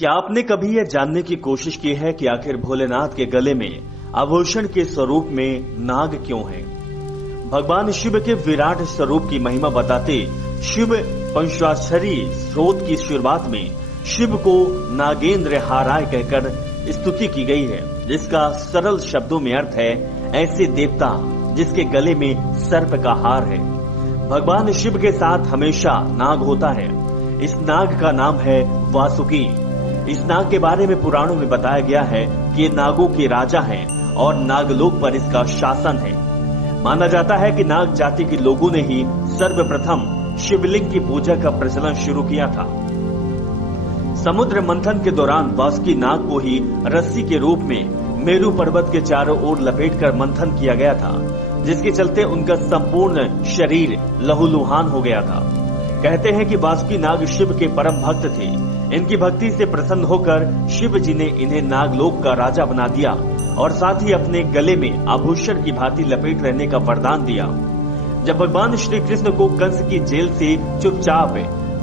क्या आपने कभी यह जानने की कोशिश की है कि आखिर भोलेनाथ के गले में आभूषण के स्वरूप में नाग क्यों है? भगवान शिव के विराट स्वरूप की महिमा बताते शिव पंचाक्षरी स्रोत की शुरुआत में शिव को नागेंद्र हाराय कहकर स्तुति की गई है, जिसका सरल शब्दों में अर्थ है ऐसे देवता जिसके गले में सर्प का हार है। भगवान शिव के साथ हमेशा नाग होता है। इस नाग का नाम है वासुकी। इस नाग के बारे में पुराणों में बताया गया है कि ये नागों के राजा हैं और नागलोक पर इसका शासन है। माना जाता है कि नाग जाति के लोगों ने ही सर्वप्रथम शिवलिंग की पूजा का प्रचलन शुरू किया था। समुद्र मंथन के दौरान वासुकी नाग को ही रस्सी के रूप में मेरू पर्वत के चारों ओर लपेटकर मंथन किया गया था, जिसके चलते उनका संपूर्ण शरीर लहूलुहान हो गया था। कहते हैं कि वासुकी नाग शिव के परम भक्त थे। इनकी भक्ति से प्रसन्न होकर शिव जी ने इन्हें नागलोक का राजा बना दिया और साथ ही अपने गले में आभूषण की भांति लपेट रहने का वरदान दिया। जब भगवान श्री कृष्ण को कंस की जेल से चुपचाप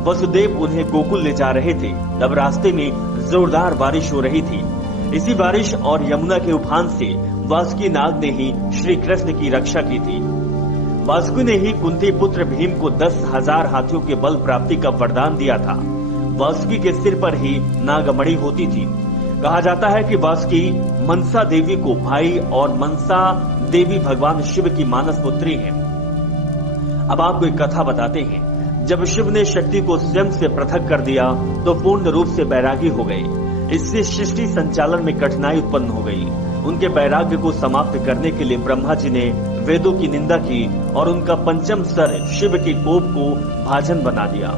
वसुदेव उन्हें गोकुल ले जा रहे थे, तब रास्ते में जोरदार बारिश हो रही थी। इसी बारिश और यमुना के उफान से वासुकी नाग ने ही श्री कृष्ण की रक्षा की थी। वासुकी ने ही कुंती पुत्र भीम को 10,000 हाथियों के बल प्राप्ति का वरदान दिया था। वासुकी के सिर पर ही नागमणि होती थी। कहा जाता है कि वासुकी मनसा देवी को भाई और मनसा देवी भगवान शिव की मानस पुत्री है। अब आपको एक कथा बताते हैं। जब शिव ने शक्ति को स्वयं से पृथक कर दिया तो पूर्ण रूप से बैरागी हो गए। इससे सृष्टि संचालन में कठिनाई उत्पन्न हो गई। उनके वैराग्य को समाप्त करने के लिए ब्रह्मा जी ने वेदों की निंदा की और उनका पंचम स्तर शिव के कोप को भाजन बना दिया।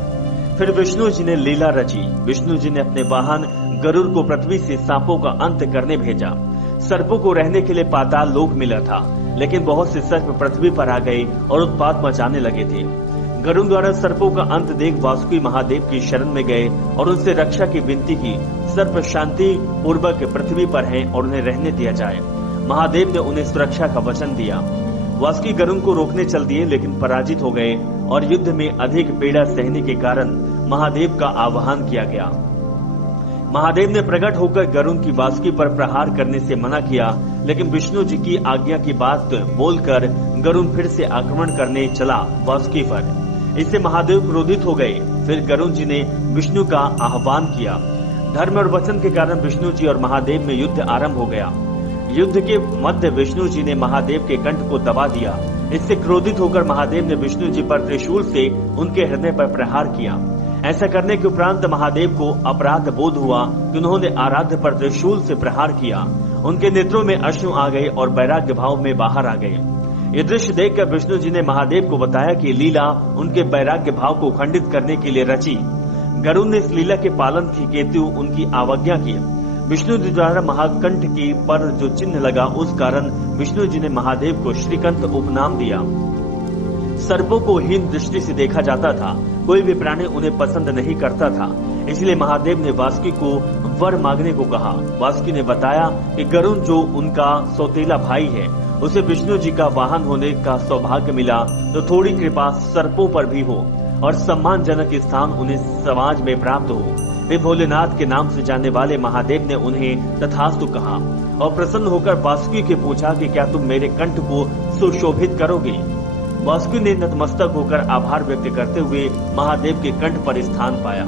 फिर विष्णु जी ने लीला रची। विष्णु जी ने अपने वाहन गरुड़ को पृथ्वी से सांपों का अंत करने भेजा। सर्पों को रहने के लिए पाताल लोक मिला था, लेकिन बहुत से सर्प पृथ्वी पर आ गए और उत्पात मचाने लगे थे। गरुड़ द्वारा सर्पों का अंत देख वासुकी महादेव की शरण में गए और उनसे रक्षा की विनती की। सर्प शांति पूर्वक पृथ्वी पर हैं और उन्हें रहने दिया जाए। महादेव ने उन्हें सुरक्षा का वचन दिया। वासुकी गरुड़ को रोकने चल दिए, लेकिन पराजित हो गए और युद्ध में अधिक पीड़ा सहने के कारण महादेव का आह्वान किया गया। महादेव ने प्रकट होकर गरुड़ की वासुकी पर प्रहार करने से मना किया, लेकिन विष्णु जी की आज्ञा की बात बोलकर गरुड़ फिर से आक्रमण करने चला वासुकी पर। इससे महादेव क्रोधित हो गए। फिर गरुड़ जी ने विष्णु का आह्वान किया। धर्म और वचन के कारण विष्णु जी और महादेव में युद्ध आरंभ हो गया। युद्ध के मध्य विष्णु जी ने महादेव के कंठ को दबा दिया। इससे क्रोधित होकर महादेव ने विष्णु जी पर त्रिशूल से उनके हृदय पर प्रहार किया। ऐसा करने के उपरांत महादेव को अपराध बोध हुआ कि उन्होंने आराध्य पर त्रिशूल से प्रहार किया। उनके नेत्रों में अश्रु आ गए और वैराग्य भाव में बाहर आ गए। ये दृश्य देखकर विष्णु जी ने महादेव को बताया कि लीला उनके वैराग्य भाव को खंडित करने के लिए रची। गरुड़ ने इस लीला के पालन की हेतु उनकी अवज्ञा की। विष्णु जी द्वारा महाकंठ की पर जो चिन्ह लगा, उस कारण विष्णु जी ने महादेव को श्रीकंठ उपनाम दिया। सर्पों को हीन दृष्टि से देखा जाता था। कोई भी प्राणी उन्हें पसंद नहीं करता था। इसलिए महादेव ने वासुकी को वर मांगने को कहा। वासुकी ने बताया कि गरुड़ जो उनका सौतेला भाई है, उसे विष्णु जी का वाहन होने का सौभाग्य मिला तो थोड़ी कृपा सर्पों पर भी हो और सम्मानजनक स्थान उन्हें समाज में प्राप्त हो। वे भोलेनाथ के नाम से जाने वाले महादेव ने उन्हें तथास्तु कहा और प्रसन्न होकर वासुकी से पूछा कि क्या तुम मेरे कंठ को सुशोभित करोगे। वासुकी ने नतमस्तक होकर आभार व्यक्त करते हुए महादेव के कंठ पर स्थान पाया।